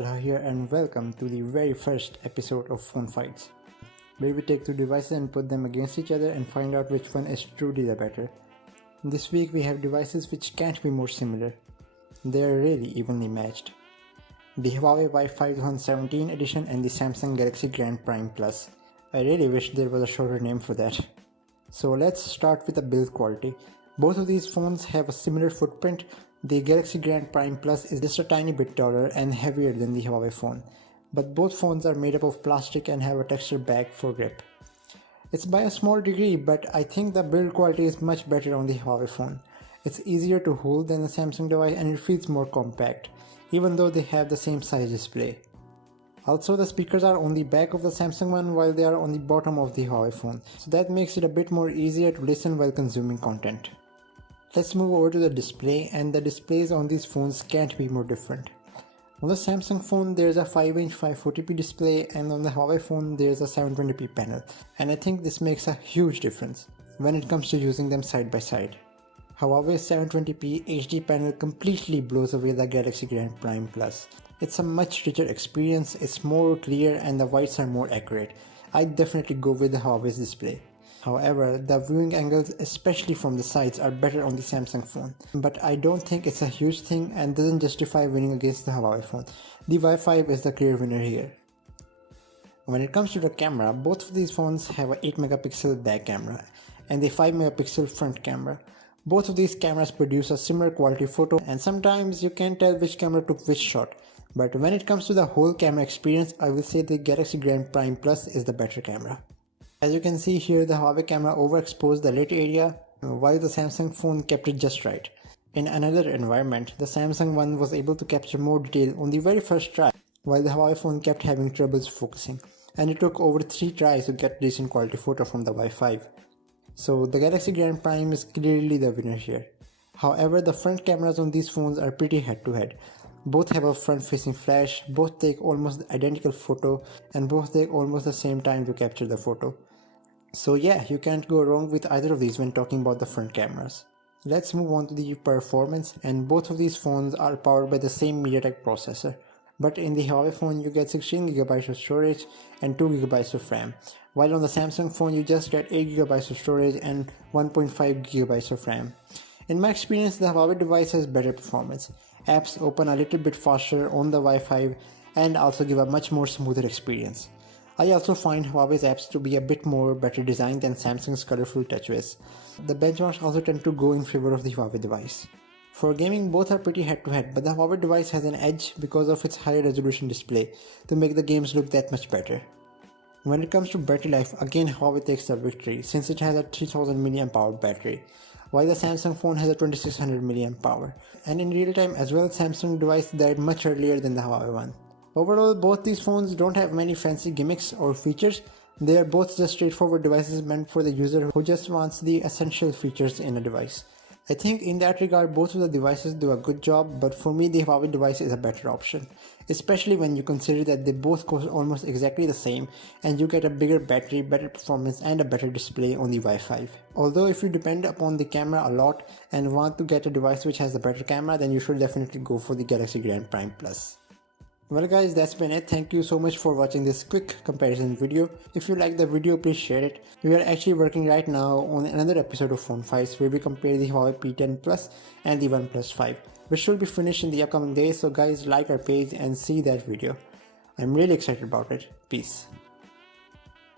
Talha here and welcome to the very first episode of Phone Fights, where we take two devices and put them against each other and find out which one is truly the better. This week we have devices which can't be more similar. They are really evenly matched. The Huawei Wi-Fi 2017 edition and the Samsung Galaxy Grand Prime Plus. I really wish there was a shorter name for that. So let's start with the build quality. Both of these phones have a similar footprint. The Galaxy Grand Prime Plus is just a tiny bit taller and heavier than the Huawei phone, but both phones are made up of plastic and have a textured back for grip. It's by a small degree, but I think the build quality is much better on the Huawei phone. It's easier to hold than the Samsung device and it feels more compact, even though they have the same size display. Also, the speakers are on the back of the Samsung one while they are on the bottom of the Huawei phone, so that makes it a bit more easier to listen while consuming content. Let's move over to the display, and the displays on these phones can't be more different. On the Samsung phone there's a 5-inch 540p display, and on the Huawei phone there's a 720p panel, and I think this makes a huge difference when it comes to using them side by side. Huawei's 720p HD panel completely blows away the Galaxy Grand Prime Plus. It's a much richer experience, it's more clear and the whites are more accurate. I'd definitely go with the Huawei's display. However, the viewing angles, especially from the sides, are better on the Samsung phone. But I don't think it's a huge thing and doesn't justify winning against the Huawei phone. The Wi-Fi is the clear winner here. When it comes to the camera, both of these phones have a 8 megapixel back camera and a 5 megapixel front camera. Both of these cameras produce a similar quality photo, and sometimes you can't tell which camera took which shot. But when it comes to the whole camera experience, I will say the Galaxy Grand Prime Plus is the better camera. As you can see here, the Huawei camera overexposed the lit area, while the Samsung phone kept it just right. In another environment, the Samsung one was able to capture more detail on the very first try, while the Huawei phone kept having troubles focusing, and it took over 3 tries to get decent quality photo from the Wi-Fi. So the Galaxy Grand Prime is clearly the winner here. However, the front cameras on these phones are pretty head-to-head. Both have a front-facing flash, both take almost the identical photo, and both take almost the same time to capture the photo. So yeah, you can't go wrong with either of these when talking about the front cameras. Let's move on to the performance, and both of these phones are powered by the same MediaTek processor. But in the Huawei phone you get 16GB of storage and 2GB of RAM, while on the Samsung phone you just get 8GB of storage and 1.5GB of RAM. In my experience, the Huawei device has better performance. Apps open a little bit faster on the Wi-Fi and also give a much more smoother experience. I also find Huawei's apps to be a bit more better designed than Samsung's colorful TouchWiz. The benchmarks also tend to go in favor of the Huawei device. For gaming, both are pretty head-to-head, but the Huawei device has an edge because of its higher resolution display to make the games look that much better. When it comes to battery life, again Huawei takes the victory since it has a 3000 mAh battery, while the Samsung phone has a 2600 mAh. And in real time as well, Samsung device died much earlier than the Huawei one. Overall, both these phones don't have many fancy gimmicks or features. They are both just straightforward devices meant for the user who just wants the essential features in a device. I think in that regard both of the devices do a good job, but for me the Huawei device is a better option, especially when you consider that they both cost almost exactly the same and you get a bigger battery, better performance and a better display on the Wi-Fi. Although if you depend upon the camera a lot and want to get a device which has a better camera, then you should definitely go for the Galaxy Grand Prime Plus. Well guys, that's been it. Thank you so much for watching this quick comparison video. If you like the video, please share it. We are actually working right now on another episode of Phone Fights where we compare the Huawei P10 Plus and the OnePlus 5, which should be finished in the upcoming days, so guys, like our page and see that video. I'm really excited about it. Peace.